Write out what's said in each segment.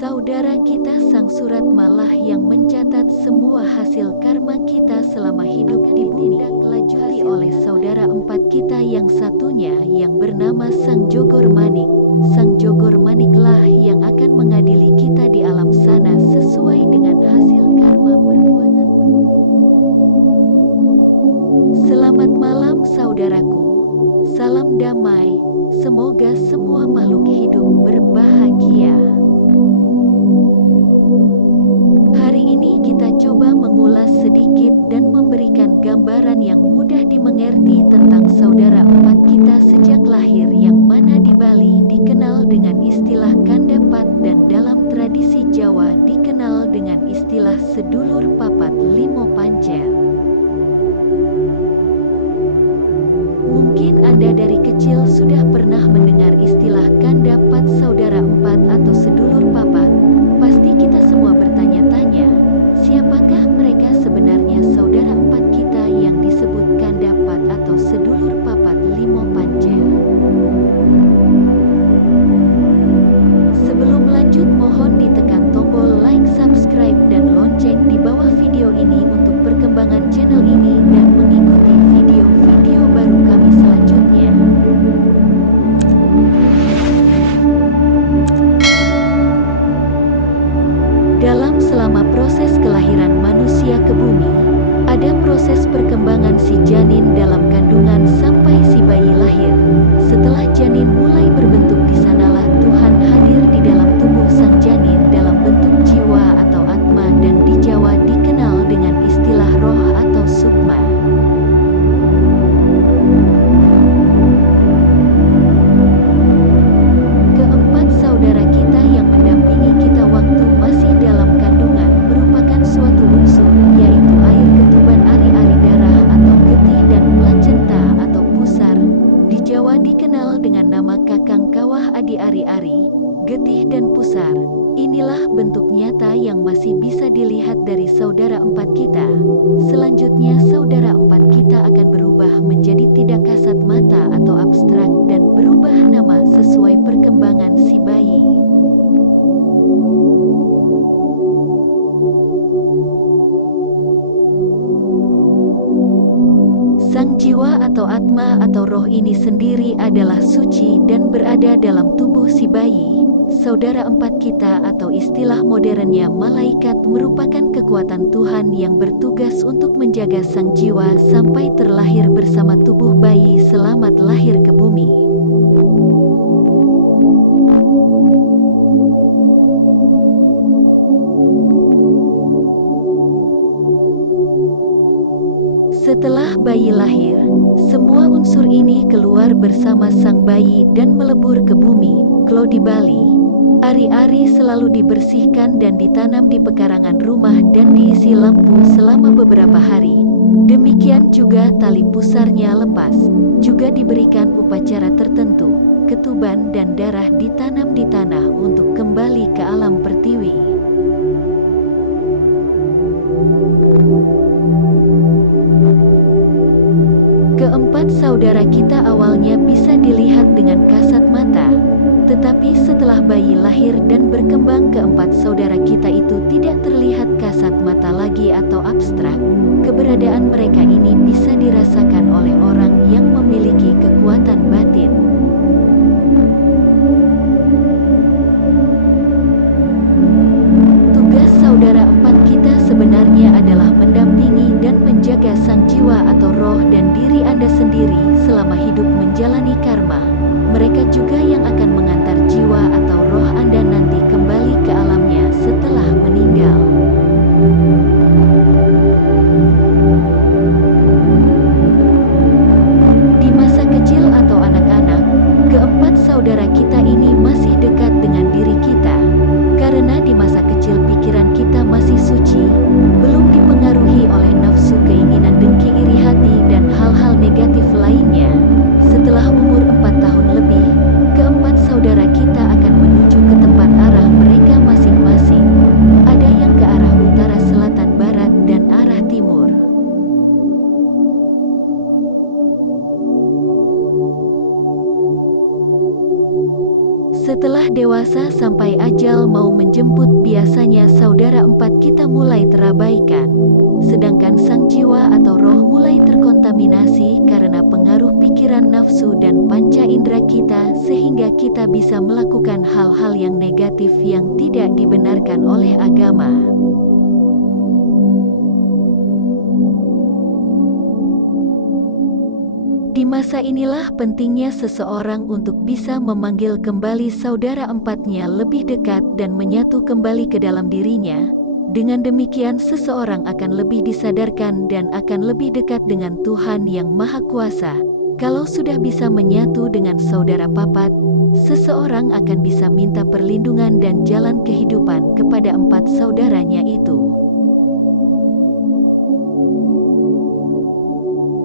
Saudara kita sang surat malah yang mencatat semua hasil karma kita selama hidup di bumi ditindaklanjuti oleh saudara empat kita yang satunya yang bernama Sang Jogor Manik. Sang Jogor Maniklah yang akan mengadili kita di alam sana sesuai dengan hasil karma perbuatan. Selamat malam saudaraku, salam damai, semoga semua makhluk hidup berbahagia. Hari ini kita coba mengulas sedikit dan memberikan gambaran yang mudah dimengerti tentang saudara empat kita sejak lahir yang mana di Bali dikenal dengan istilah Kandapat dan dalam tradisi Jawa dikenal dengan istilah sedulur papat limo pancen. Mungkin Anda dari kecil sudah pernah mendengar istilah Kandapat saudara empat atau sedulur papat. Pasti kita semua bertanya-tanya, siapakah mereka sebenarnya saudara empat kita yang disebut Kandapat atau sedulur papat limo pancen? Sebelum lanjut mohon ditekan tombol like, subscribe, dan lonceng di bawah video ini untuk perkembangan channel ini dan mengikuti video-video baru kami selanjutnya. Selama proses kelahiran manusia ke bumi, ada proses perkembangan si janin dalam kandungan sampai si bayi lahir. Setelah janin mulai berbentuk di sanalah Tuhan hadir di dalam tubuh sang janin dalam bentuk jiwa atau atma dan di Jawa dikenal dengan istilah roh atau sukma. Keempat saudara kita yang mendampingi kita waktu masih dalam kandungan merupakan suatu unsur, yaitu air ketuban ari-ari darah atau getih dan placenta atau pusar. Di Jawa dikenal dengan nama kakang kawah adi ari-ari, getih dan pusar. Inilah bentuk nyata yang masih bisa dilihat dari saudara empat kita. Selanjutnya saudara empat kita akan berubah menjadi tidak kasat mata atau abstrak dan berubah nama sesuai perkembangan si bayi. Sang jiwa atau atma atau roh ini sendiri adalah suci dan berada dalam tubuh si bayi. Saudara empat kita atau istilah modernnya malaikat merupakan kekuatan Tuhan yang bertugas untuk menjaga sang jiwa sampai terlahir bersama tubuh bayi selamat lahir ke bumi. Setelah bayi lahir, semua unsur ini keluar bersama sang bayi dan melebur ke bumi. Kalau di Bali, ari-ari selalu dibersihkan dan ditanam di pekarangan rumah dan diisi lampu selama beberapa hari. Demikian juga tali pusarnya lepas, juga diberikan upacara tertentu. Ketuban dan darah ditanam di tanah untuk kembali ke alam pertiwi. Keempat saudara kita awalnya bisa dilihat dengan kasat mata, tetapi setelah bayi lahir dan berkembang keempat saudara kita itu tidak terlihat kasat mata lagi atau abstrak. Keberadaan mereka ini bisa dirasakan oleh orang yang memiliki kekuatan batin. Tugas saudara empat kita sebenarnya adalah mendampingi dan menjaga sang jiwa atau roh dan diri Anda sendiri selama hidup menjalani karma. Mereka juga yang akan mengantar jiwa atau roh Anda nanti kembali ke alamnya setelah meninggal. Di masa kecil atau anak-anak, mau menjemput, biasanya saudara empat kita mulai terabaikan. Sedangkan sang jiwa atau roh mulai terkontaminasi karena pengaruh pikiran nafsu dan panca indera kita, sehingga kita bisa melakukan hal-hal yang negatif yang tidak dibenarkan oleh agama. Di masa inilah pentingnya seseorang untuk bisa memanggil kembali saudara empatnya lebih dekat dan menyatu kembali ke dalam dirinya. Dengan demikian seseorang akan lebih disadarkan dan akan lebih dekat dengan Tuhan yang Maha Kuasa. Kalau sudah bisa menyatu dengan saudara papat, seseorang akan bisa minta perlindungan dan jalan kehidupan kepada empat saudaranya itu.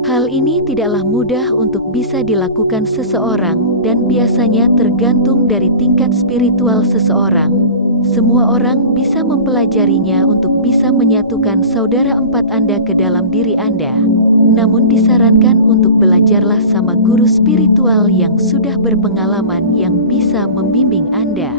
Hal ini tidaklah mudah untuk bisa dilakukan seseorang dan biasanya tergantung dari tingkat spiritual seseorang. Semua orang bisa mempelajarinya untuk bisa menyatukan saudara empat Anda ke dalam diri Anda. Namun disarankan untuk belajarlah sama guru spiritual yang sudah berpengalaman yang bisa membimbing Anda.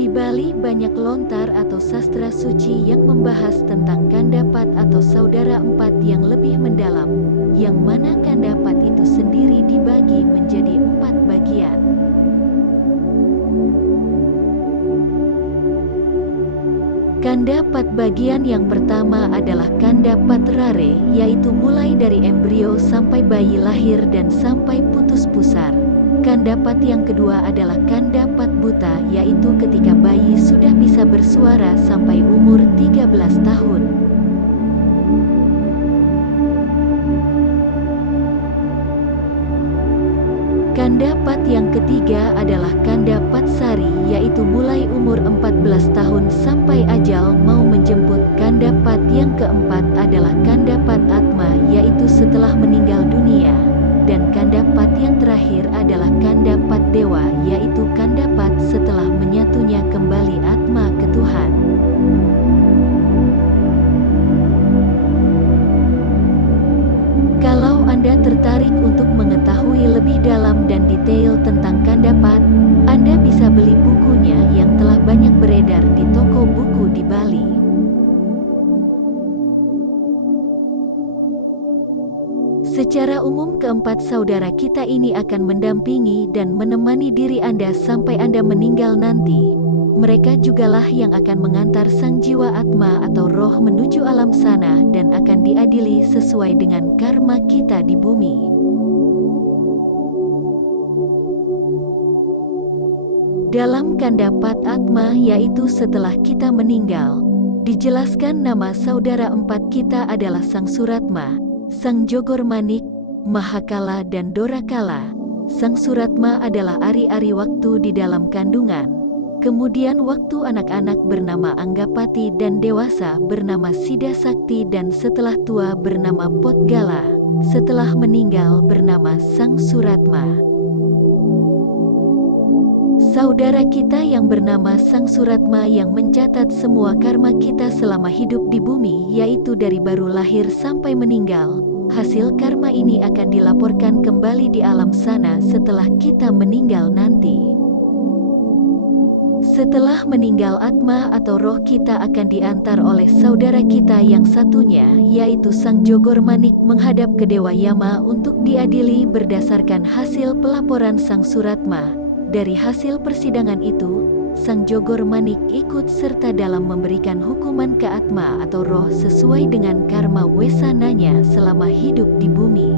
Di Bali banyak lontar atau sastra suci yang membahas tentang kandapat atau saudara empat yang lebih mendalam, yang mana kandapat itu sendiri dibagi menjadi 4 bagian. Kandapat bagian yang pertama adalah kandapat rare, yaitu mulai dari embrio sampai bayi lahir dan sampai putus pusar. Kandapat yang kedua adalah kandapat buta, yaitu ketika bayi sudah bisa bersuara sampai umur 13 tahun. Kandapat yang ketiga adalah kandapat sari, yaitu mulai umur 14 tahun sampai ajal mau menjemput. Kandapat yang keempat adalah kandapat atma, yaitu setelah meninggal dunia. Dan kandapat yang terakhir adalah kandapat dewa, yaitu kandapat setelah menyatunya kembali atma ke Tuhan. Kalau Anda tertarik untuk mengetahui lebih dalam dan detail tentang kandapat, Anda bisa beli bukunya yang telah banyak beredar di toko buku di Bali. Secara umum keempat saudara kita ini akan mendampingi dan menemani diri Anda sampai Anda meninggal nanti. Mereka jugalah yang akan mengantar sang jiwa atma atau roh menuju alam sana dan akan diadili sesuai dengan karma kita di bumi. Dalam kandapat atma, yaitu setelah kita meninggal, dijelaskan nama saudara empat kita adalah Sang Suratma, Sang Jogormanik, Mahakala dan Dorakala. Sang Suratma adalah ari-ari waktu di dalam kandungan. Kemudian waktu anak-anak bernama Anggapati dan dewasa bernama Sida Sakti dan setelah tua bernama Potgala. Setelah meninggal bernama Sang Suratma. Saudara kita yang bernama Sang Suratma yang mencatat semua karma kita selama hidup di bumi, yaitu dari baru lahir sampai meninggal. Hasil karma ini akan dilaporkan kembali di alam sana setelah kita meninggal nanti. Setelah meninggal atma atau roh kita akan diantar oleh saudara kita yang satunya, yaitu Sang Jogormanik menghadap ke Dewa Yama untuk diadili berdasarkan hasil pelaporan Sang Suratma. Dari hasil persidangan itu, Sang Jogormanik ikut serta dalam memberikan hukuman ke atma atau roh sesuai dengan karma wesananya selama hidup di bumi.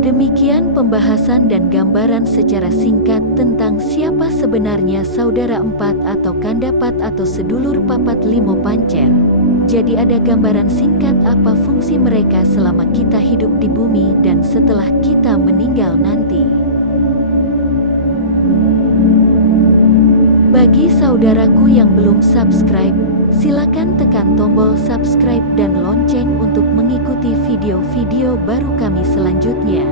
Demikian pembahasan dan gambaran secara singkat tentang siapa sebenarnya saudara empat atau kandapat atau sedulur papat limo pancer. Jadi ada gambaran singkat apa fungsi mereka selama kita hidup di bumi dan setelah kita meninggal nanti. Bagi saudaraku yang belum subscribe, silakan tekan tombol subscribe dan lonceng untuk mengikuti video-video baru kami selanjutnya.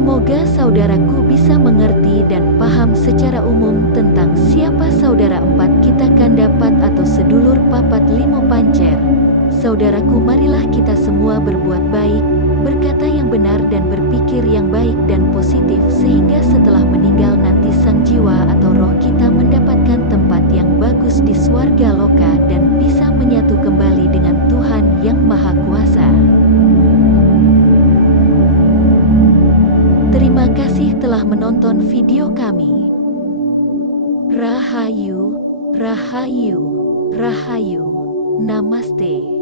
Semoga saudaraku bisa mengerti dan paham secara umum tentang siapa saudara empat kita kan dapat atau sedulur papat limo pancer. Saudaraku, marilah kita semua berbuat baik, berkata yang benar dan berpikir yang baik dan positif sehingga setelah meninggal nanti sang jiwa atau roh kita mendapatkan tempat yang bagus di swarga loka dan bisa menyatu kembali dengan Tuhan yang Maha Kuasa. Terima kasih telah menonton video kami. Rahayu, Rahayu, Rahayu. Namaste.